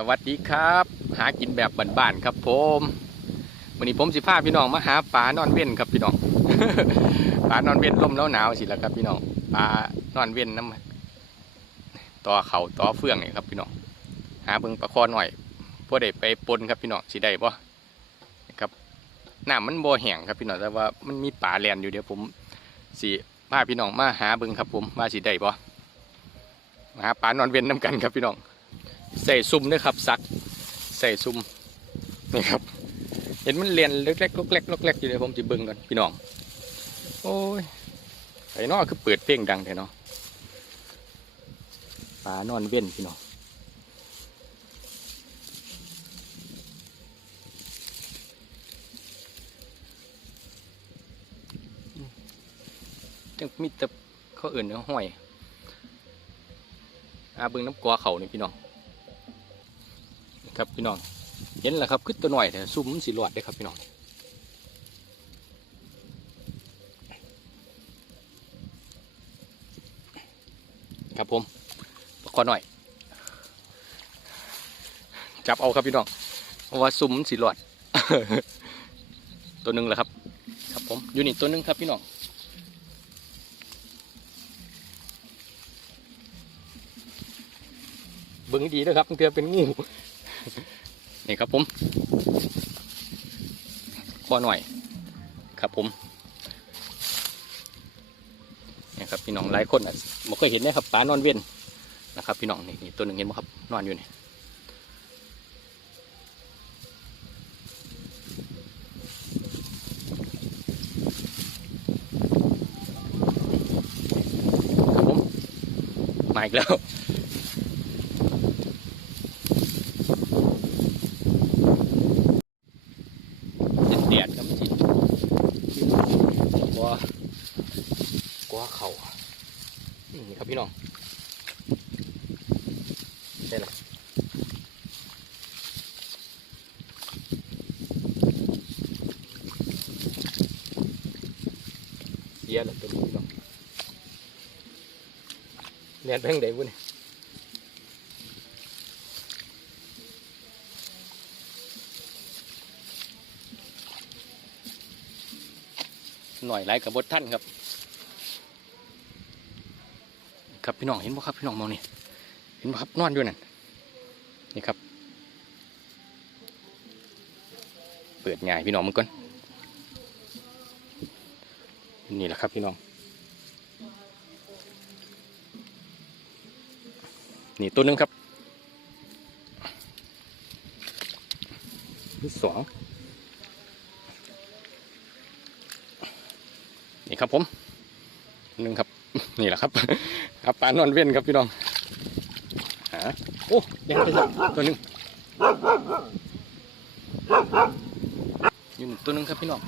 สวัสดีครับ หากินแบบบ้านๆครับผมวันนี้ผมสิพาพี่น้องมาหาปลานอนเว้นครับพี่น้องปลานอนเว้นลมแล้วหนาวสิแล้วครับพี่น้องปลานอนเว้นน้ำต่อเขาต่อเฟืองนี่ครับพี่น้องหาเบิ่งปลาคอหน่อยพอได้ไปปนครับพี่น้องสิได้บ่ครับน้ำมันบ่แห้งครับพี่น้องแต่ว่ามันมีปลาแลนอยู่เดี๋ยวผมสิพาพี่น้องมาหาเบิ่งครับผมว่าสิได้บ่มาหาปลานอนเว้นน้ำกันครับพี่น้อง ใส่ซุ่มด้วยครับซักใส่ซุ่มนี่ครับ เห็นมันเรียนเล็กๆเล็กๆเล็กๆอยู่เลยผมจะเบิ่งก่อนพี่น้อง โอ้ยไอ้นอคือเปิดเพลงดังแท้เนาะปลานอนเว้นพี่น้องจังมีแต่เขาเอื่นเนื้อห้อยอาเบิ่งน้ำกัวเขานี่พี่น้อง ครับพี่น้อง เห็นแล้วครับขึ้นตัวหน่อยแต่ซุ่มสีหลอดได้ครับพี่น้องครับผมประกอบหน่อย จับเอาครับพี่น้องเพราะว่าซุ่มสีหลอด ตัวหนึ่งแหละครับ ครับผมอยู่นี่ตัวหนึ่งครับพี่น้องเบิ่งดีนะครับเกือเป็นงู นี่ครับผมข้อหน่อยครับผมนี่ครับพี่น้องหลายคนอะบ่เคยเห็นนะครับปลานอนเว้นนะครับ พี่น้องนี่นี่ตัวหนึ่งเห็นไหมครับนอนอยู่นี่ครับผมมาอีกแล้ว เด็ดเดียดครับจิกลัวกลั วเขานี่ครับพี่น้องได้ละเสียแล้วตัวนี้พี่น้องเรียนเพ่งเดวุ้นหน่อยไรกับบทท่านครับ ครับพี่น้องเห็นบ่ครับพี่น้องมองนี่เห็นบ่ครับนอนอยู่นั่นนี่ครับ เปิดง่ายพี่น้องมึงก่อนนี่แหละครับพี่น้อง นี่ตัวหนึงครับนี่สองนี่ครับผมหนึ่งครับ นี่แหละครับครับปลานอนเว้นครับพี่น้องหาโอ้ยังไปตัวหนึ่งยู่ตัวหนึ่งครับพี่น้อง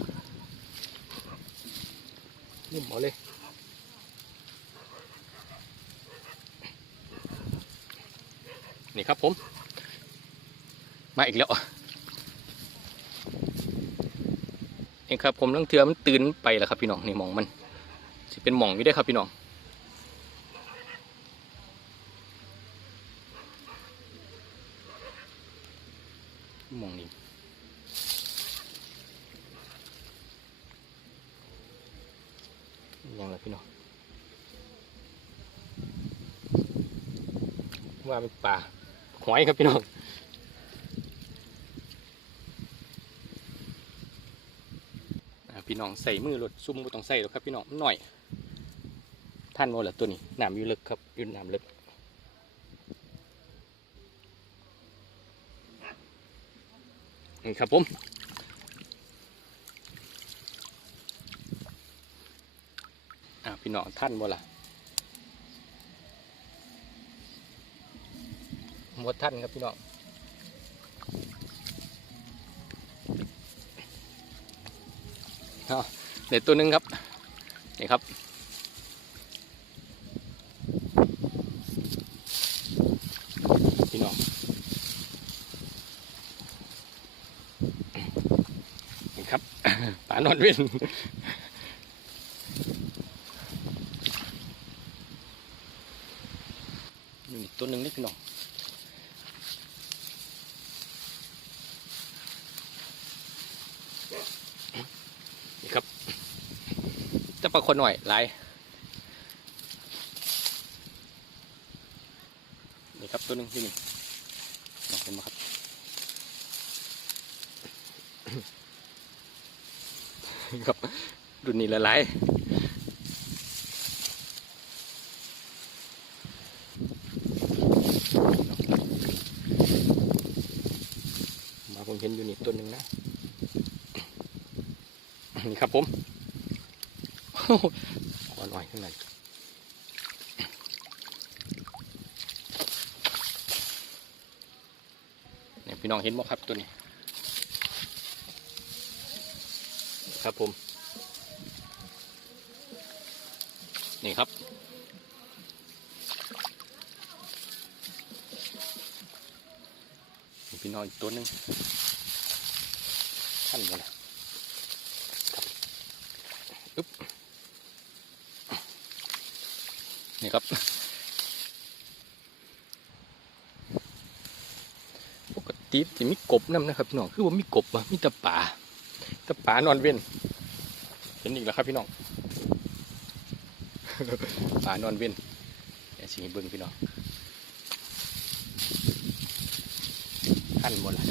นี่หมอเลยนี่ครับผม มาอีกแล้วนี่ครับผมต้องเทือมันตื่นไปแล้วครับพี่น้องนี่มองมันสิเป็นหมองอยู่ได้ครับพี่น้อง มองนี่ยังไงพี่น้องว่าเป็นป่าหอยครับพี่น้องพี่น้องใส่มือรถซุ่มก็ต้องใส่หรอกครับพี่น้องหน่อยท่านว่าละตัวนี้น้ำอยู่ลึกครับอยู่น้ำลึก นี่ครับผมอ่าพี่น้องท่านบ่ล่ะหมดท่านครับพี่น้องเด็ดตัวหนึ่งครับ นี่ครับ ปานอนวินนี่ตัวหนึ่งนี่พี่น้องนี่ครับจะประคนหน่อยหลนี่ครับตัวหนึ่งที่นี่ ครับรุ่นนี้ละลายมาผมเห็นอยู่นี่ตัวหนึ่งนะนี่ครับผมขอหน่อยข้างในเนี่ยพี่น้องเห็นไหมครับตัวนี้ ครับผม นี่ครับมีพี่น้องอีกตัวหนึงท่านหมดครับอึ๊บนี่ครับปกติจะมีกบน้ำนะครับพี่น้องคือว่ามีกบอะมีแต่ป่า แต่ป่านอนเว้นเห็นอีกแล้วครับพี่น้องปานอนเว้นเดี๋ยวสิให้เบิ้งพี่น้องขั้นหมดแล้ว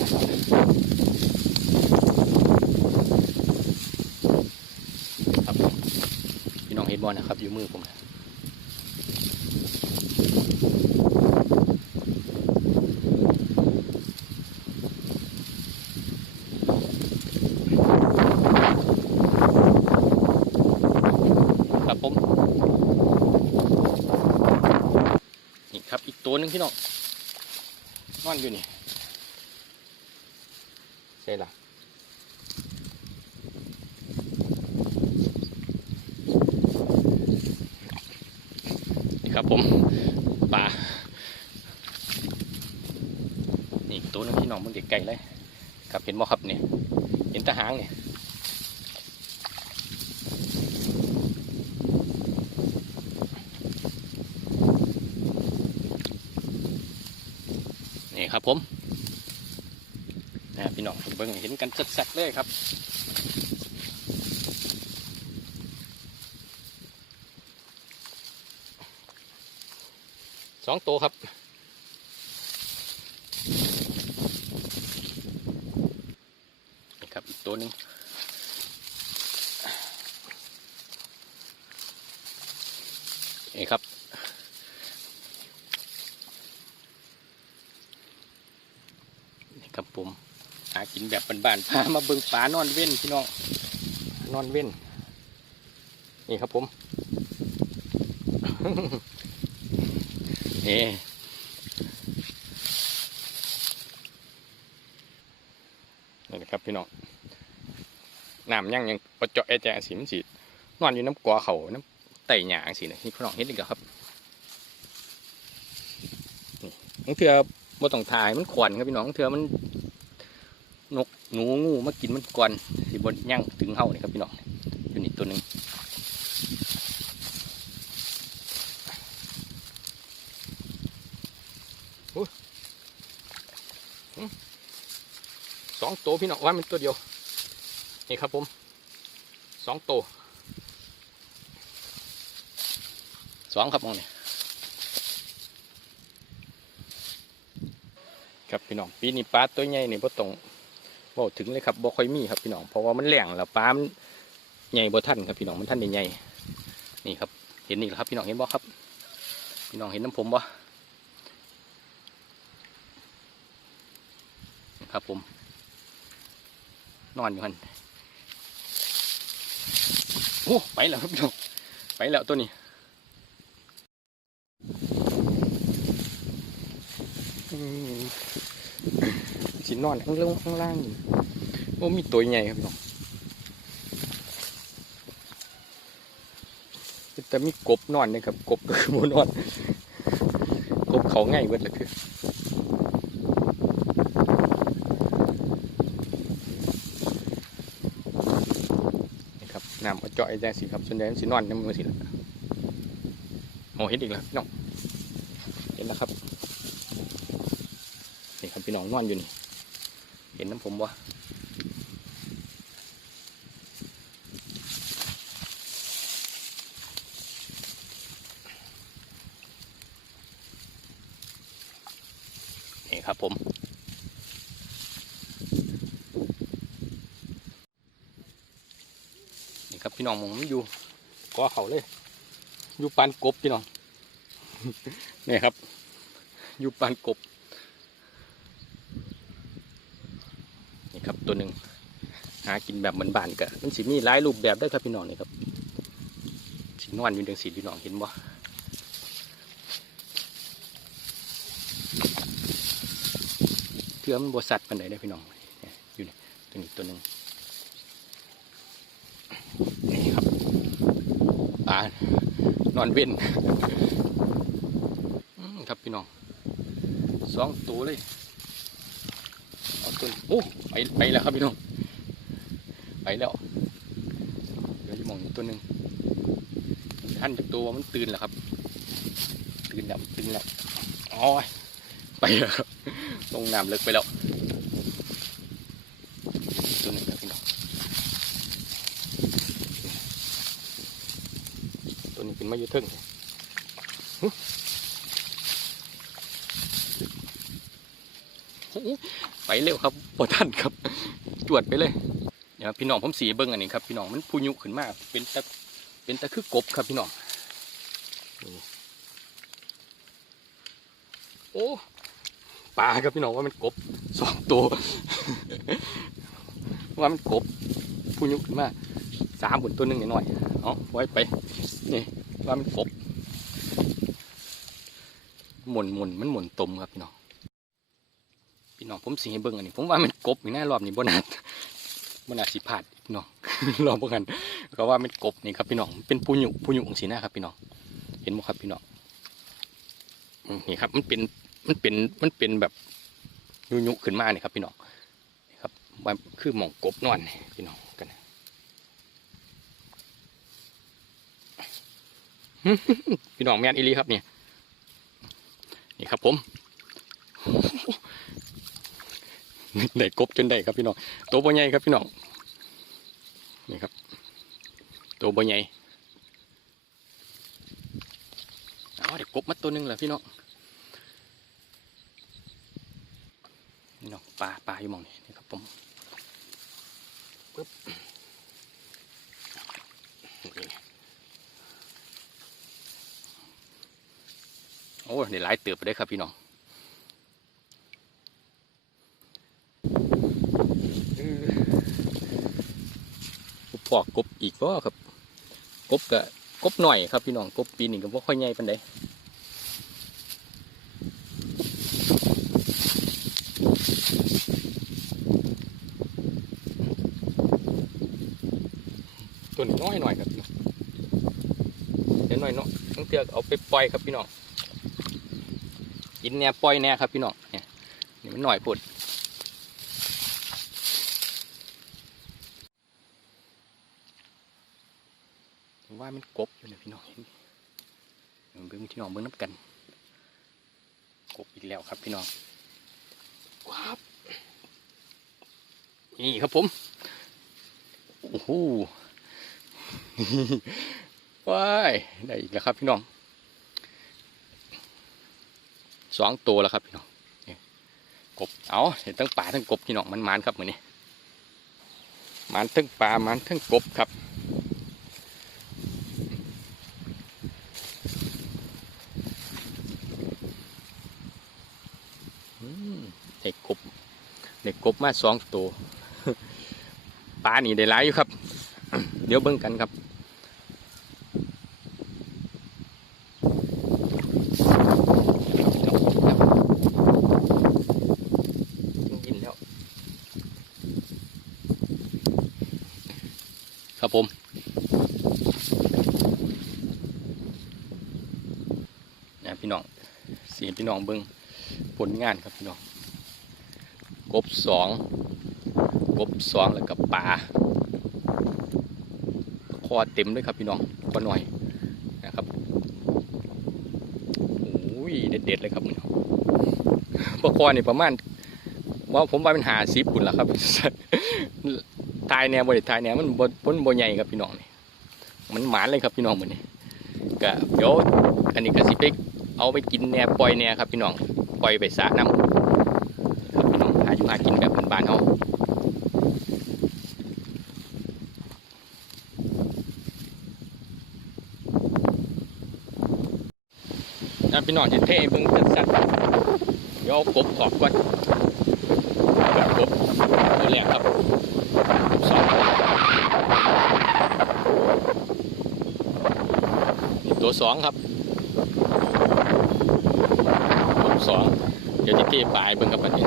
ครับพี่น้องเห็นบอลนะครับอยู่มือผมนะครับผมนี่ครับอีกตัวห นึงพี่น้องนอนอยู่นี่ใช่ละนี่ครับผมปลานี่อีกตัวหนึงพี่น้องมึงเด็กไก่เลยครับเห็นบ่ครับเนี่ยเห็นแตะหางเนี่ย นี่ครับ ผมนะพี่น้องเบิ่งเห็นกันสัดๆเลยครับสองตัวครับ นี่ครับอีกตัวหนึ่งนี่ครับ นี่ครับผมหากิน แบบบ้านๆพามาเบิ่งปลานอนเว้นพี่น้องนอนเว้น นี่ครับผมนี่นี่นะครับพี่น้องน้ำยังยังปะเจาะไอแจสีมันสีนอนอยู่น้ำกัวเขาน้ำไต่หยางสีนะนี่พี่น้องเห็นอีกแล้วครับนี่เทื่อบ่ต้องถ่ายมันขวนครับพี่น้องเถื่อมัน นกหนูงูมากินมันก่อนสิบนย่างถึงเฮานี่ครับพี่น้องอยู่นี่ตัวหนึ่งโอ้ยอื้อสองตัวพี่น้องว่ามันตัวเดียว นี่ครับผมสองตัวสองครับมองนี่ครับพี่น้องปีนี้ปลาตัวใหญ่นี่บ่ต้อง บอกถึงเลยครับบ่ค่อยมีครับพี่น้องเพราะว่ามันแหลงแล้วปลามันใหญ่บ่ทันครับพี่น้องมันทันใหญ่นี่ครับ เห็นนี่แล้วครับ พี่น้องเห็นบ่ครับ พี่น้องเห็นน้ำผมบ่ครับผม นอนอยู่หันโอ้ไปแล้วครับพี่น้องไปแล้วตัวนี้อืม นอนข้างล่างข้างล่างนี่โอ้มีตัวใหญ่ครับพี่น้องแต่มีกบนอนนะครับกบก็คือมนอนกบเขาง่ายเบิดเลยคือนี่ครับน้ำมาเจาะไอ้แจงสิครับส่วนใหญ่สินอนน้ำมือสิละโอ้เห็นอีกแล้วพี่น้องเห็นแล้วครับนี่ครับพี่น้องนอนอยู่นี่ เห็นน้ำผมบ่นี่ครับผมนี่ครับพี่น้องผมอยู่ก็เขาเลย อยู่ปานกบพี่น้องนี่ครับ อยู่ปานกบ ตัวหนึ่งหากินแบบเหมือนบ้านกะมันสิมีหลายรูปแบบได้ครับพี่น้องนี่ครับสินอนอยู่ดังสีพี่น้องเห็นบ่เทือมันบสัตว์ปันไหนได้พี่น้องอยู่นี่ตัวนี้ตัวหนึ่งนี่ครับปลานอนเว้นครับพี่น้องสองตัวเลย ตัวโอ้ไปไปแล้วครับพี่น้องไปแล้วเดี๋ยวจะมองอีกตัวหนึ่งท่านจากตัวมันตื่นแล้วครับ ตื่นแล้วตื่นแล้วอ๋อยไปแล้วครับลงน้ำเลิกไปแล้วตัวหนึ่งครับพี่น้องตัวนี้เป็นมาอยู่เทึ่งหึโอ้ ไปเร็วครับพอท่านครับ จวดไปเลยเดี๋ยวพี่น้องผมสีเบิ้งอันนี้ครับพี่น้องมันพูยุขึ้นมากเป็นตะเป็นตะคือกบครับพี่น้องโอ้ปลาครับพี่น้องว่ามันกบสองตัวว่ามันกบพูยุขึ้นมากสามหุ่นตัวหนึ่งหน่อยเอาไว้ไปนี่ว่ามันกบหมุนหมุนมันหมุนตมครับพี่น้อง น้องผมสีให้เบิ่งอันนี้ ผมว่ามันกบอยู่หน้ารอบนี้บนาดบนาดสิพาดพี่น้องรอบเบิ่งกันก็ว่ามันกบนี่ครับพี่น้องเป็นผู้หยุผู้หยุกสีหน้าครับพี่น้องเห็นไหมครับพี่น้องนี่ครับ มันเป็นมันเป็นมันเป็นแบบยุยุขึ้นมาเนี่ครับพี่น้องนี่ครับว่าคือหมองกบนอนนี่พี่น้องกันพี่น้องแม่นอีลีครับเนี่ยนี่ครับผม ได้กบจนได้ครับพี่น้องตัวบ่ใหญ่ครับพี่น้องนี่ครับ ตัวบ่ใหญ่เอาเดี๋ยวกบมาตัวหนึงแหละพี่น้องนี่น้องปลาปลาอยู่มองนี้นี่ครับผมปึ๊บโอ้เดี๋ยวหลายเติบไปได้ครับพี่น้อง กบพ อกกบอีกบ่ครับ กบกะกบหน่อยครับพี่น้องกบปีหนี้ก็บ่ค่อยใหญ่ปานใดตัวนี้น้อยหน่อยครับเดี๋ยวหน้อยเนาะต้องเตือกเอาไปปล่อยครับพี่น้องกินแหน่ปล่อยแน่ครับพี่น้องเนี่ยนี่มันหน่อยปวด ว่ามันกบอยู่นะพี่น้องเห็นเบิ่งเบิ่งพี่น้องเบิ่งน้ำกัน กบอีกแล้วครับพี่น้องว้าบนี่ครับผม โอ้โหว้ายได้อีกแล้วครับพี่น้องสองตัวแล้วครับพี่น้องนี่กบเอาเห็นทั้งป่าทั้งกบพี่น้องมันมันครับเหมือนนี้มันทั้งป่ามันทั้งกบครับ อืมเด็กกบเด็กก บมาสองตัวปลานี่ได้หลายอยู่ครับ เดี๋ยวเบิ่งกันครับกินแล้วครับผม นะพี่น้องเสียพี่น้องเบิ่งผลงานครับพี่น้อง กบสองกบสองแล้วก็ปลาคอเต็มเลยครับพี่น้องคอหน่อยนะครับโอ้ยเด็ดๆเลยครับพี่น้องปลาคอนี่ประมาณว่าผมว่าเป็นหาสิบปุ่นละครับทายแนวบริทายแนวมันบนบนบใหญ่ครับพี่น้องนี่มันหมานเลยครับพี่น้องเหมือนนี้ก็เดี๋ยวอันนี้ก็สิไปเอาไปกินแหนปล่อยแหนครับพี่น้องปล่อยไปสระน้ อยู่หากินแบบบ้านๆเฮาถ้าพี่น้องจะเท่เบิ่งสัดๆเดี๋ยวเอกบออกก่อนแบบกบตัวแรกครับสองตัวสองครับกบสองเดี๋ยวจะเท่ปลายเบิ่งครับอันนี้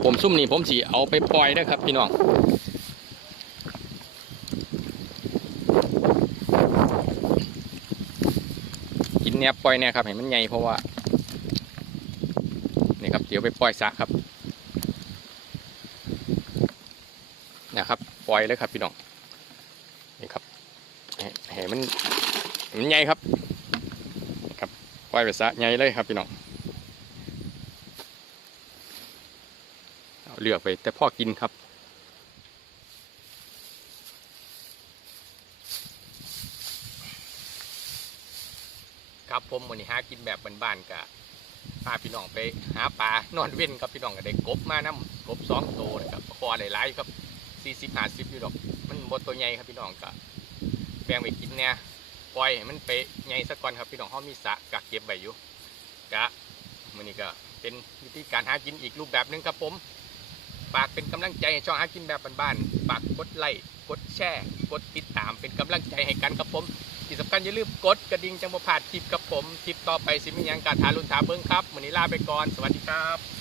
ครับผมซุ่มนี่ผมสีเอาไปปล่อยนะครับพี่น้องกินแนบปล่อยเนี่ยครับเห็นมันใหญ่เพราะว่านี่ครับเดี๋ยวไปปล่อยสระครับนะครับปล่อยเลยครับพี่น้องนี่ครับเห็นมันมันใหญ่ครับ ครับปล่อยไปสระใหญ่เลยครับพี่น้อง เลือกไปแต่พ่อกินครับ ครับผมวันนี้หากินแบบบ้านๆกะพาพี่น้องไปหาปลานอนเว้นครับพี่น้องก็ได้กบมาน้ำกบสองตัวนะครับคอได้หลายครับสี่สิบห้าสิบอยู่ดอก มันบดตัวใหญ่ครับพี่น้องกะแบ่งไปกินเนี่ยปล่อยมันไปใหญ่สักก่อนครับพี่น้องเขามีสระกักเก็บไว้อยู่กะวันนี้ก็เป็นวิธีการหากินอีกรูปแบบหนึงครับผม ฝากเป็นกำลังใจให้ช่องหากินแบบบ้านๆฝากกดไลค์กดแชร์กดติดตามเป็นกำลังใจให้กันครับผมที่สำคัญอย่าลืมกดกระดิ่งจังบ่พลาดคลิปกับผมคลิปต่อไปสิมียังการทารุณถาเบิ้งครับวันนี้ลาไปก่อนสวัสดีครับ